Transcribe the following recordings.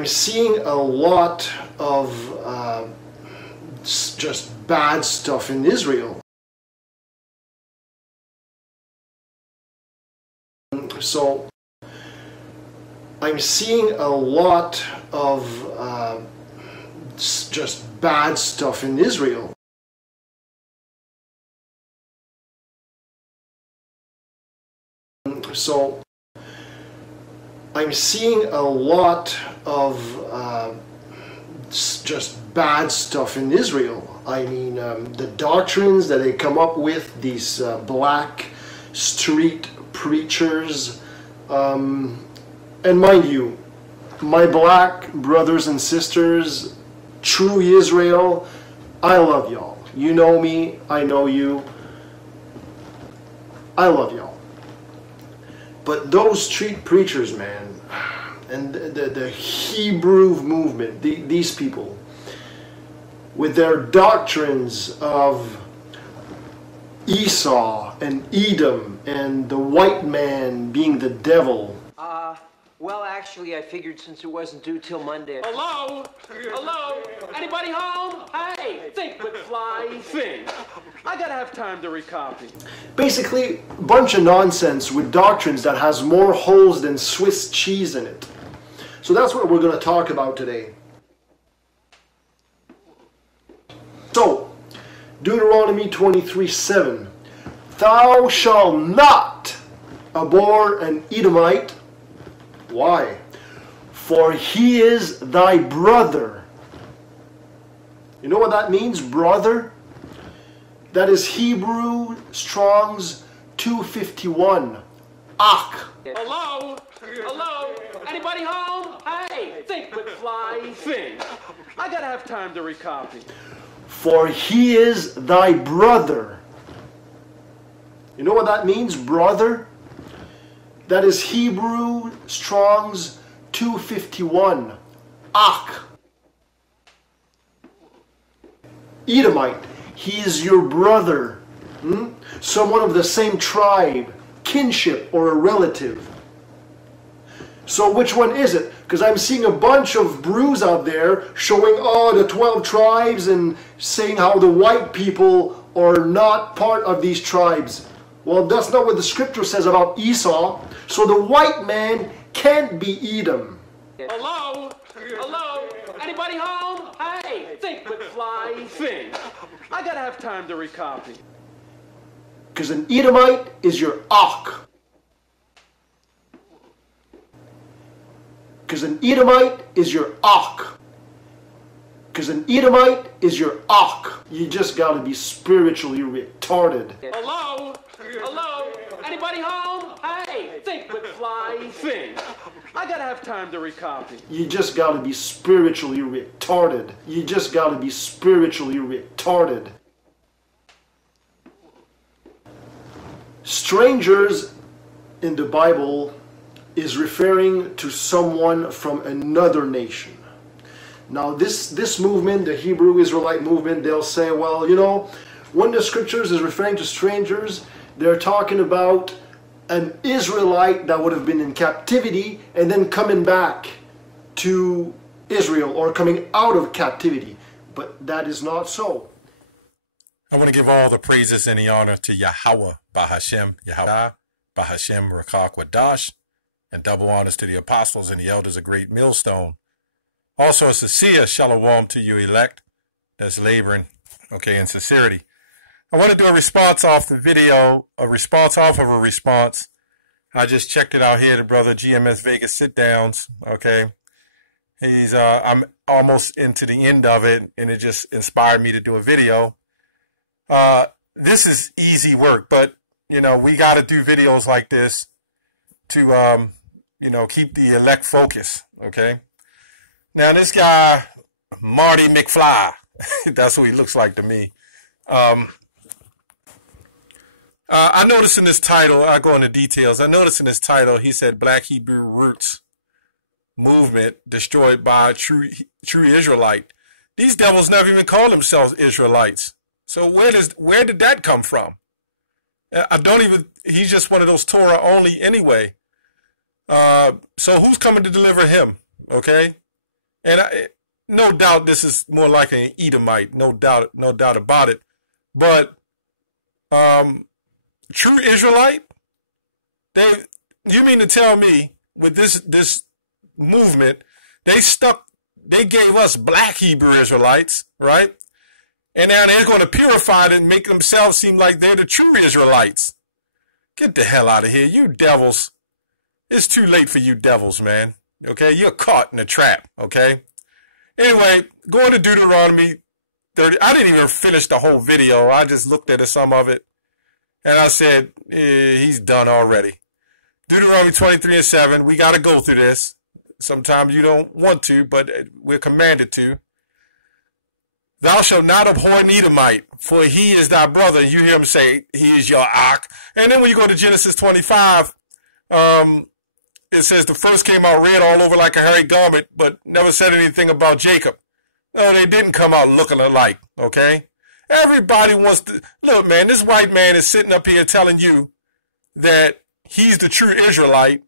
I'm seeing a lot of just bad stuff in Israel. So I'm seeing a lot of just bad stuff in Israel. So I'm seeing a lot of just bad stuff in Israel. I mean, the doctrines that they come up with, these black street preachers, and mind you, my black brothers and sisters, true Israel, I love y'all. You know me, I know you. I love y'all. But those street preachers, man, and the Hebrew movement, these people, with their doctrines of Esau and Edom and the white man being the devil. Well, actually, I figured since it wasn't due till Monday. Hello? Hello? Anybody home? Hey, think, McFly, think. I gotta have time to recopy. Basically, a bunch of nonsense with doctrines that has more holes than Swiss cheese in it. So that's what we're going to talk about today. So, Deuteronomy 23:7. Thou shalt not abhor an Edomite. Why? For he is thy brother. You know what that means, brother? That is Hebrew Strong's 251. Ach. Hello? Hello? Anybody home? Hey, think, McFly, think. I gotta have time to recopy. For he is thy brother. You know what that means, brother? That is Hebrew Strong's 251. Ach. Edomite. He is your brother. Someone of the same tribe, kinship, or a relative. So which one is it? Because I'm seeing a bunch of brews out there showing, the 12 tribes and saying how the white people are not part of these tribes. Well, that's not what the scripture says about Esau. So the white man can't be Edom. Hello? Hello? Anybody home? Hey, think, McFly, think. I gotta have time to recopy. Because an Edomite is your Ach. Because an Edomite is your Ach. Because an Edomite is your Ach. You just got to be spiritually retarded. Hello? Hello? Anybody home? Hey, think, McFly, think. I gotta have time to recopy. You just got to be spiritually retarded. You just got to be spiritually retarded. Strangers in the Bible is referring to someone from another nation. Now this movement, the Hebrew Israelite movement, they'll say, well, you know, when the scriptures is referring to strangers, they're talking about an Israelite that would have been in captivity and then coming back to Israel or coming out of captivity. But that is not so. I want to give all the praises and the honor to Yahweh Bahashem, Yahweh Bahashem Rakak Wadash, and double honors to the apostles and the elders of Great Millstone. Also a sincere shalom to you elect that's laboring, in sincerity. I want to do a response off the video, a response off of a response. I just checked it out here, the brother GMS Vegas sit downs, He's, I'm almost into the end of it, and it just inspired me to do a video. This is easy work, but, we got to do videos like this to, keep the elect focused, Now, this guy, Marty McFly, that's what he looks like to me. I noticed in this title, I'll go into details. I noticed in this title, he said Black Hebrew Roots Movement destroyed by a true Israelite. These devils never even call themselves Israelites. So where did that come from? He's just one of those Torah only anyway. So who's coming to deliver him? And no doubt this is more like an Edomite, no doubt about it. But true Israelite, you mean to tell me with this movement, they gave us black Hebrew Israelites, right? And now they're going to purify it and make themselves seem like they're the true Israelites. Get the hell out of here, you devils. It's too late for you devils, man. Okay, you're caught in a trap, okay? Anyway, going to Deuteronomy 30. I didn't even finish the whole video. I just looked at some of it. And I said, he's done already. Deuteronomy 23:7. We got to go through this. Sometimes you don't want to, but we're commanded to. Thou shalt not abhor an Edomite, for he is thy brother. You hear him say, he is your Ak. And then when you go to Genesis 25, it says the first came out red all over like a hairy garment, but never said anything about Jacob. No, they didn't come out looking alike, okay? Everybody wants to... Look, man, this white man is sitting up here telling you that he's the true Israelite,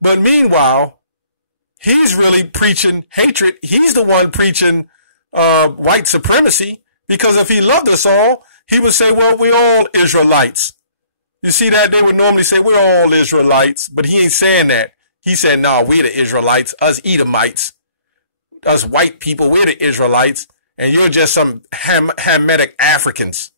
but meanwhile, he's really preaching hatred. He's the one preaching white supremacy, because if he loved us all, he would say, well, we're all Israelites. You see that? They would normally say, we're all Israelites, but he ain't saying that. He said, no, we're the Israelites, us Edomites, us white people, we're the Israelites, and you're just some Hamitic Africans.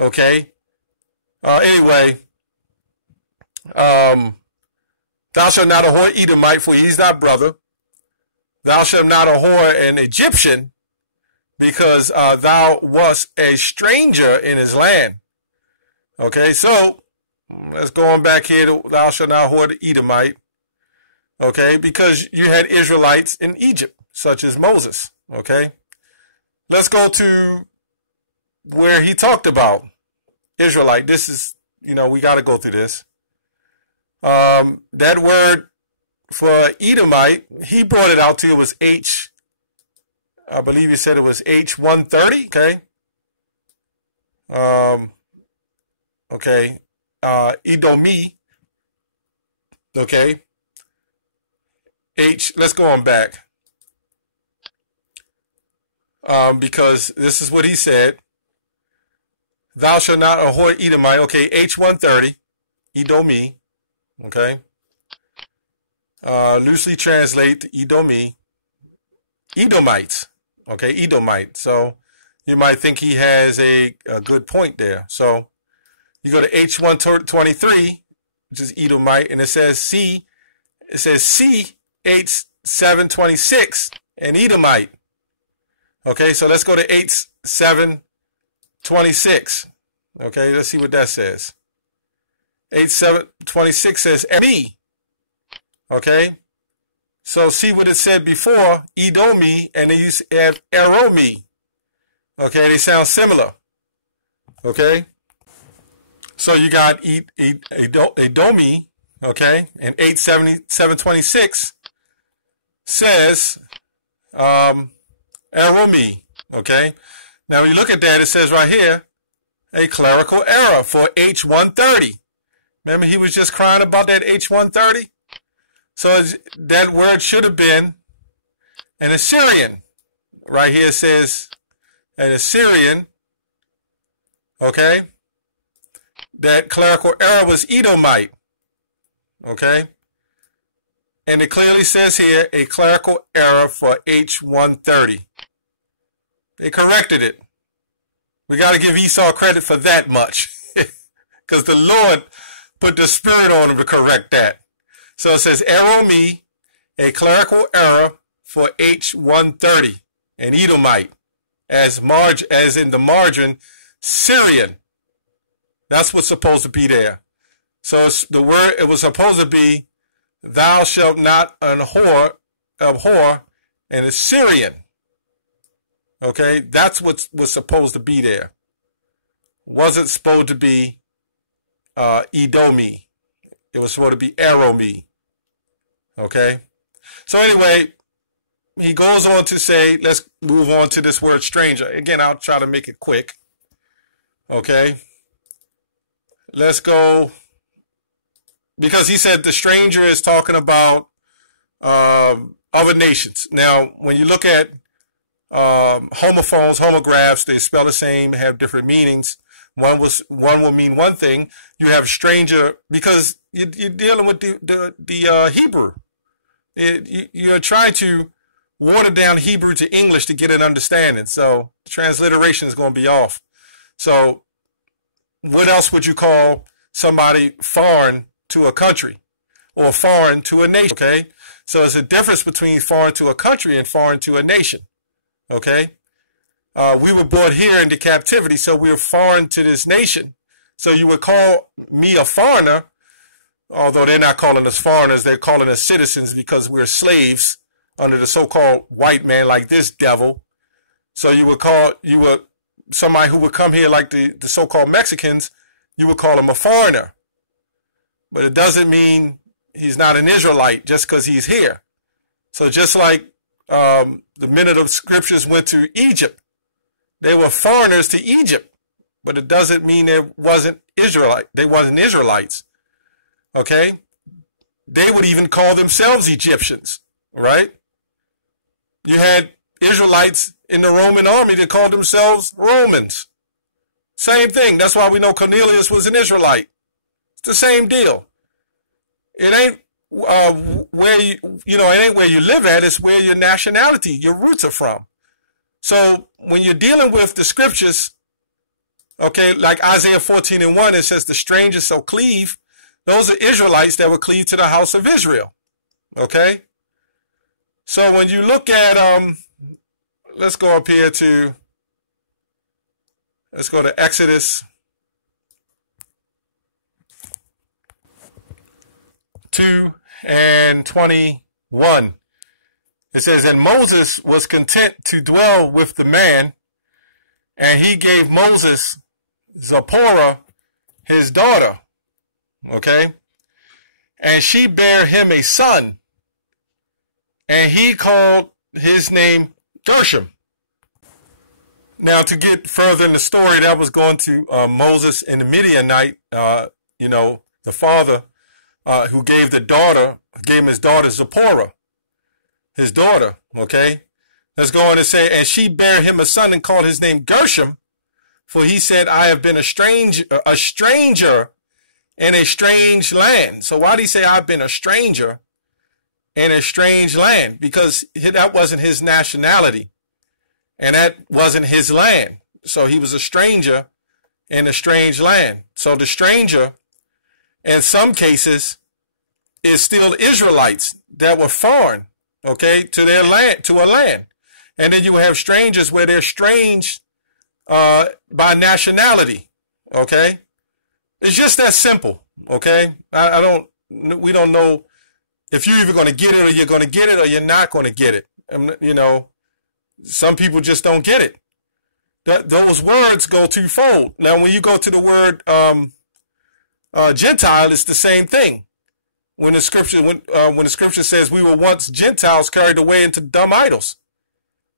Okay? Anyway, thou shalt not abhor Edomite, for he's thy brother. Thou shalt not abhor an Egyptian, because thou wast a stranger in his land. Okay, so let's go on back here to thou shalt not abhor the Edomite. Okay, because you had Israelites in Egypt, such as Moses. Okay, let's go to where he talked about Israelite. This is, we got to go through this. That word for Edomite, he brought it out to you, it was I believe he said it was H130, okay? Okay, Edomi, okay? Let's go on back. Because this is what he said. Thou shalt not abhor Edomite, okay, H130, Edomi, okay? Loosely translate to Edomi, Edomites, okay, Edomite. So you might think he has a good point there. So you go to H123, which is Edomite, and it says H726, an Edomite. Okay, so let's go to H726. Okay, let's see what that says. H726 says me. Okay, so see what it said before, Edomi, and these have Eromi. Okay, they sound similar. Okay, so you got Edomi, okay, and 726 says Eromi. Okay, now when you look at that, it says right here a clerical error for H130. Remember, he was just crying about that H130. So that word should have been an Assyrian. Right here it says an Assyrian. Okay. That clerical error was Edomite. Okay. And it clearly says here a clerical error for H130. They corrected it. We got to give Esau credit for that much. Because the Lord put the Spirit on him to correct that. So it says, Eromi, a clerical error for H130, an Edomite, as in the margin, Syrian. That's what's supposed to be there. So the word, it was supposed to be, thou shalt not abhor an Assyrian. Okay, that's what was supposed to be there. Wasn't supposed to be Edomi. It was supposed to be Eromi. Okay? So anyway, he goes on to say, let's move on to this word stranger. Again, I'll try to make it quick. Okay? Let's go. Because he said the stranger is talking about other nations. Now, when you look at homophones, homographs, they spell the same, have different meanings. One will mean one thing. You have stranger because you're dealing with the Hebrew. You're trying to water down Hebrew to English to get an understanding. So the transliteration is going to be off. So what else would you call somebody foreign to a country or foreign to a nation? Okay. So there's a difference between foreign to a country and foreign to a nation. Okay. We were brought here into captivity, so we were foreign to this nation. So you would call me a foreigner, although they're not calling us foreigners, they're calling us citizens because we're slaves under the so-called white man like this devil. So you would somebody who would come here like the so-called Mexicans, you would call him a foreigner. But it doesn't mean he's not an Israelite just because he's here. So just like the minute of scriptures went to Egypt, they were foreigners to Egypt, but it doesn't mean they wasn't Israelites. Okay? They would even call themselves Egyptians, right? You had Israelites in the Roman army that called themselves Romans. Same thing. That's why we know Cornelius was an Israelite. It's the same deal. It ain't where it ain't where you live at. It's where your nationality, your roots are from. So when you're dealing with the scriptures, okay, like Isaiah 14:1, it says the stranger shall cleave. Those are Israelites that would cleave to the house of Israel. Okay. So when you look at let's go up here to, let's go to Exodus 2:21. It says, and Moses was content to dwell with the man, and he gave Moses Zipporah, his daughter. Okay? And she bare him a son, and he called his name Gershom. Now, to get further in the story, that was going to Moses and the Midianite, the father who gave him his daughter Zipporah, his daughter. Okay, let's go on and say, and she bare him a son and called his name Gershom, for he said, I have been a stranger in a strange land. So why did he say I've been a stranger in a strange land? Because that wasn't his nationality. And that wasn't his land. So he was a stranger in a strange land. So the stranger, in some cases, is still Israelites that were foreign, okay, to their land, to a land. And then you have strangers where they're strange by nationality, okay? It's just that simple, okay? We don't know if you're either going to get it or you're going to get it or you're not going to get it. Some people just don't get it. Those words go twofold. Now, when you go to the word Gentile, it's the same thing. When the scripture says we were once Gentiles carried away into dumb idols,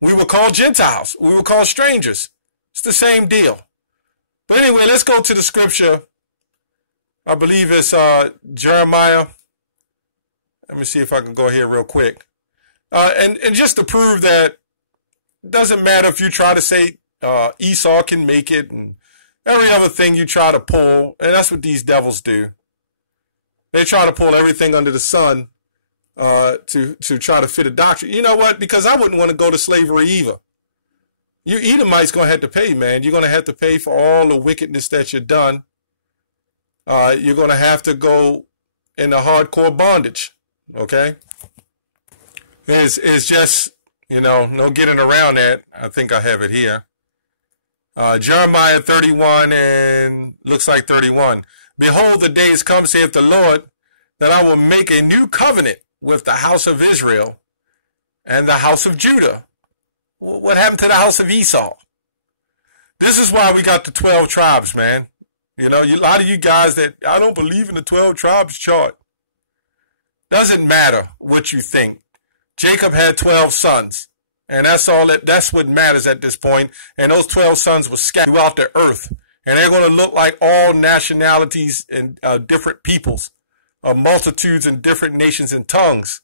we were called Gentiles. We were called strangers. It's the same deal. But anyway, let's go to the scripture. I believe it's Jeremiah. Let me see if I can go here real quick. And just to prove that it doesn't matter if you try to say Esau can make it and every other thing you try to pull, and that's what these devils do. They try to pull everything under the sun to try to fit a doctrine. You know what? Because I wouldn't want to go to slavery either. You Edomites going to have to pay, man. You're going to have to pay for all the wickedness that you've done. You're going to have to go into hardcore bondage, okay? It's just, no getting around that. I think I have it here. Jeremiah 31 and looks like 31. Behold, the days come, saith the Lord, that I will make a new covenant with the house of Israel and the house of Judah. What happened to the house of Esau? This is why we got the 12 tribes, man. A lot of you guys that I don't believe in the 12 tribes chart. Doesn't matter what you think. Jacob had 12 sons. And that's what matters at this point. And those 12 sons were scattered throughout the earth. And they're going to look like all nationalities and different peoples, multitudes and different nations and tongues.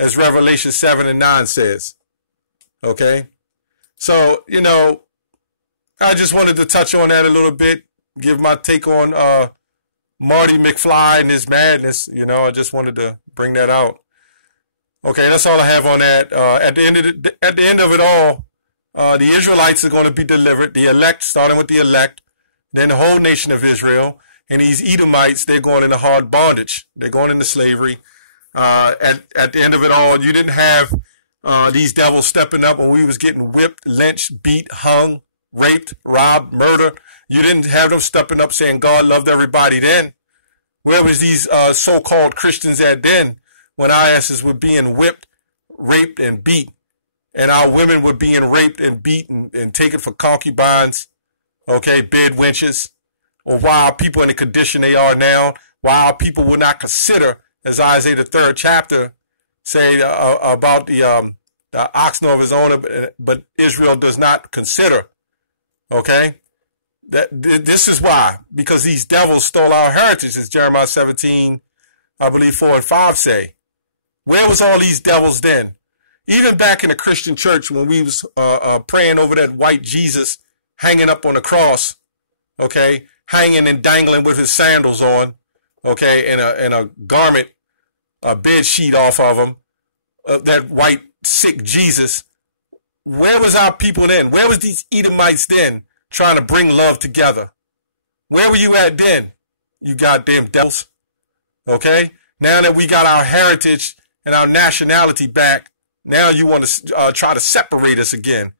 as Revelation 7 and 9 says. Okay? So, you know, I just wanted to touch on that a little bit, give my take on Marty McFly and his madness. You know, I just wanted to bring that out. Okay, that's all I have on that. At the end of it all, the Israelites are going to be delivered. The elect, starting with the elect, then the whole nation of Israel. And these Edomites, they're going into hard bondage. They're going into slavery. At the end of it all, you didn't have these devils stepping up when we was getting whipped, lynched, beat, hung, raped, robbed, murdered. You didn't have them stepping up saying God loved everybody then. Where was these so-called Christians at then when our asses were being whipped, raped, and beat? And our women were being raped and beaten and taken for concubines, okay, bed wenches, or why our people in the condition they are now, why our people will not consider, as Isaiah the 3rd chapter say about the oxen of his owner, but Israel does not consider, okay? This is why, because these devils stole our heritage, as Jeremiah 17, I believe 4 and 5 say. Where was all these devils then? Even back in the Christian church when we was praying over that white Jesus hanging up on the cross, okay, hanging and dangling with his sandals on, okay, and a garment, a bed sheet off of him, that white sick Jesus. Where was our people then? Where was these Edomites then trying to bring love together? Where were you at then, you goddamn devils? Okay, now that we got our heritage and our nationality back, now you want to try to separate us again.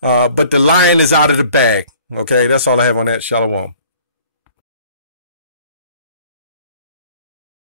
But the lion is out of the bag. Okay, that's all I have on that. Shalom.